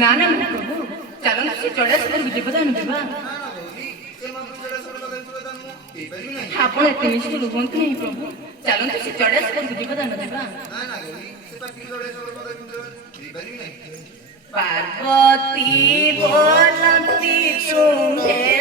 ना ना प्रभु चलो से चढ़ा से विजय प्रदान देवा आपण एते निष्ठ रुहंतु नहीं प्रभु चलो से चढ़ा से विजय प्रदान देवा पार्वती बोलती तुम्हें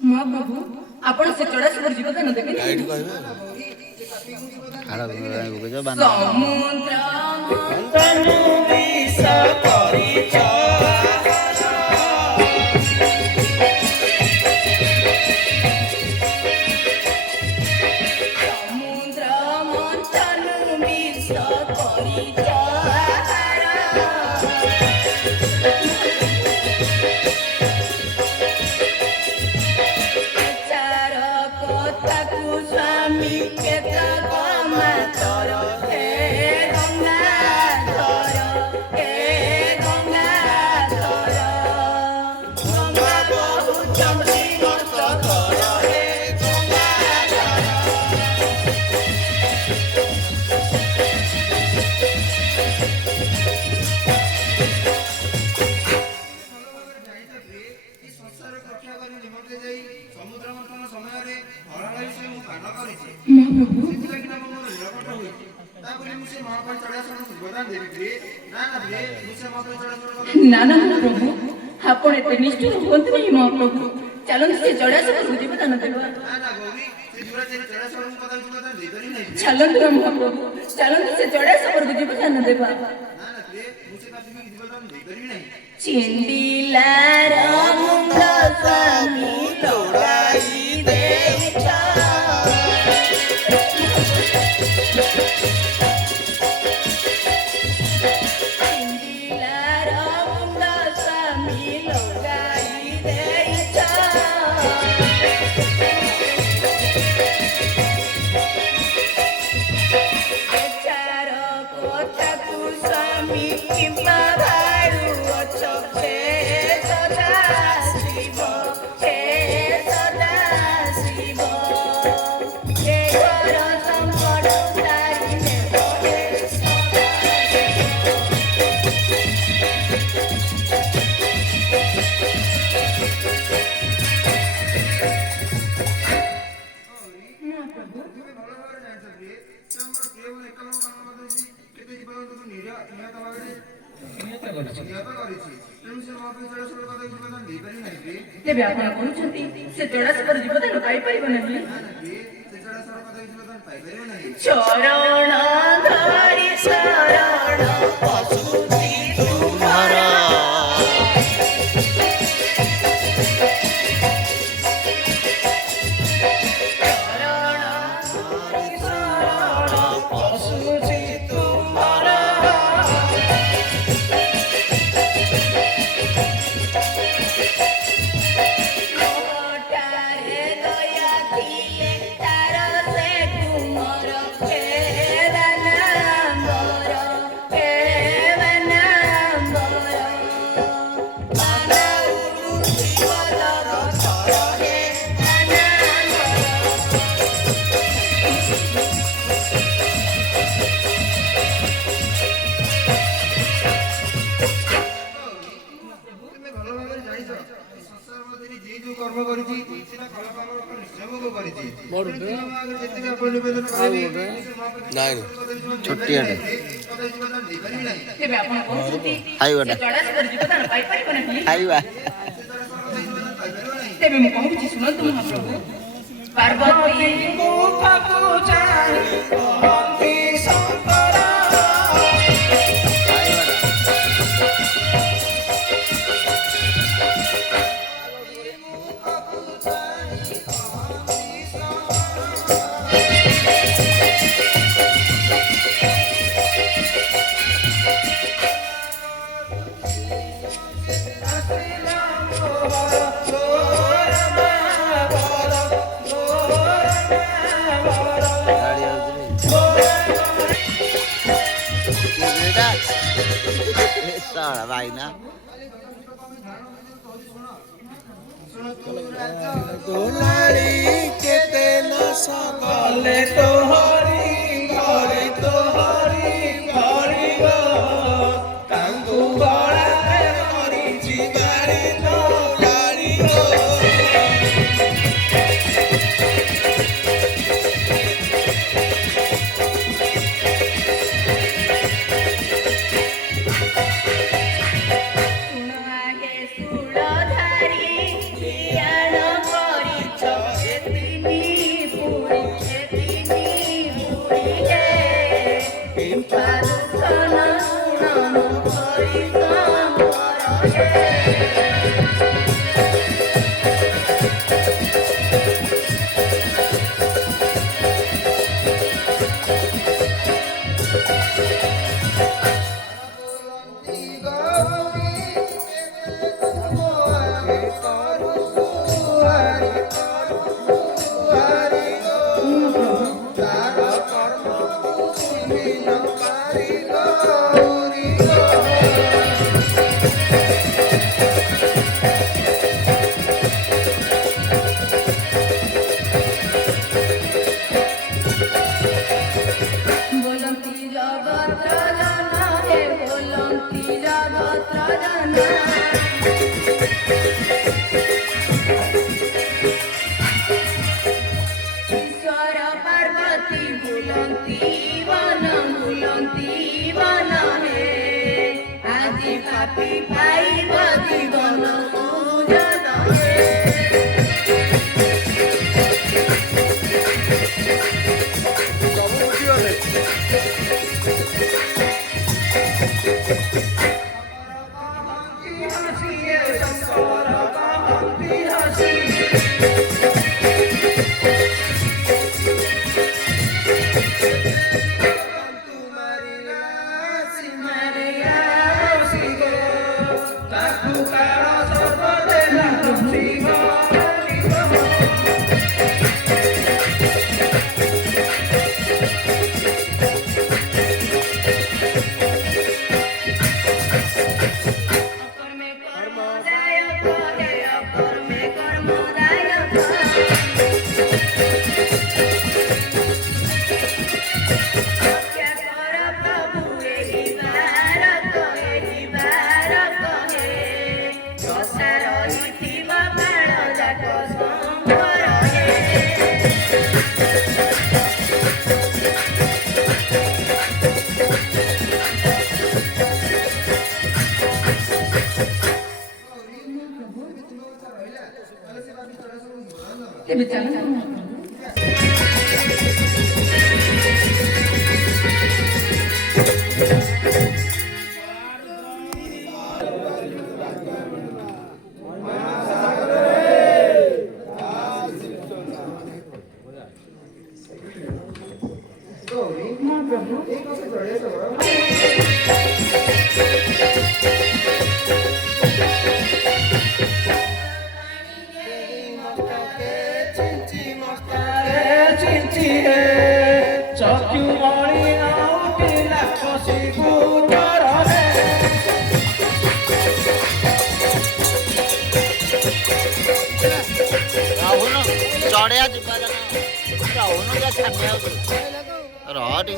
ମହାପ୍ରଭୁ ଆପଣ ସେ ଚଡ଼ାଶୁର ଜୀବଦାନ ଦେବେ? ଏଇଠି କହିବେ ନା ନା ପ୍ରଭୁ ଆପଣ ଏତେ ନିଷ୍ଠୁର ହୁଅନ୍ତୁ ନାହିଁ ମହାପ୍ରଭୁ। ଚାଲନ୍ତୁ ସେ ଜଡ଼ାଶୁରକୁ ଜୀବଦାନ ଦେବା। ଚାଲନ୍ତୁ ନା ମହାପ୍ରଭୁ, ଚାଲନ୍ତୁ ସେ ଜଡ଼ାଶୁରକୁ ଜୀବଦାନ ଦେବା। ଚିଣ୍ଡିଲାର ମୁଣ୍ଡ ସ୍ୱାମୀ ଲୋଡ଼ାଇ ଦେଇଛ। ତେବେ ଆପଣ କହୁଛନ୍ତି ସେ ଜଡ଼ାଶୁର ଜୀବଦାନ ପାଇପାରିବ ନାହିଁ? ଚରଣ ଧରି ଶରଣ ପଶୁଛି ତୁମର। ଛୋଟିଆଟେ ଖାଇବା। ତେବେ ମୁଁ କହୁଛି ଶୁଣନ୍ତୁ ମହାପ୍ରଭୁ। ପାର୍ବତୀ ଭାଇନା କେତେ ସଗଲେ ତୋହରି ଘରେ ତୋହରି ଘରିବ ତାଙ୍କୁ ବଳା କରିଛି ବାରି ତ ଗାଳିବ। ଧାରି बोलती जगत जना हे बोलती जगत जना ईश्वर पार्वती बुलंती वन हे आदि पापी पाइब जीवन पूजन हे ସବୁ ବୁଝିଗଲେ तेबे चल राहुल चढ़िया जा राहुल क्या छानिया रह टे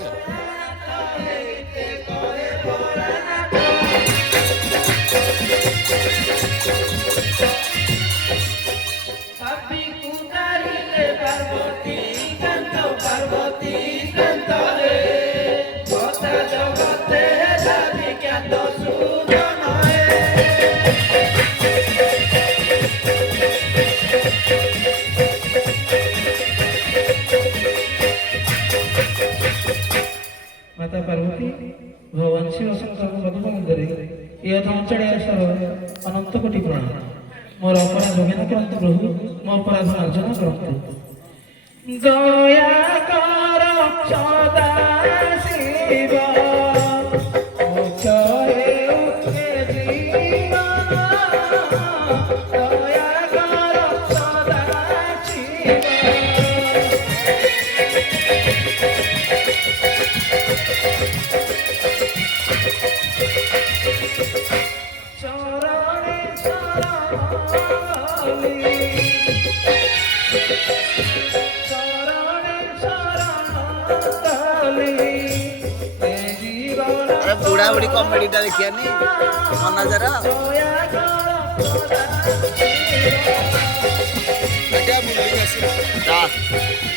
माता पार्वती भगवान शिव शंकर मधुम मंदिर ये अञ्चल अनंत कोटि प्रणाम मोर अपराध विना करतु प्रभु मो अपराध मार्जन करतु दया कर सदा शिव मोक्ष हेउके जीवन दया कर सदा शिव अरे बुढ़ा बुढ़ी कॉमेडी टा देखिया नी मना जरा ଏଇଟା ବୁଲିକି ଆସିବା जा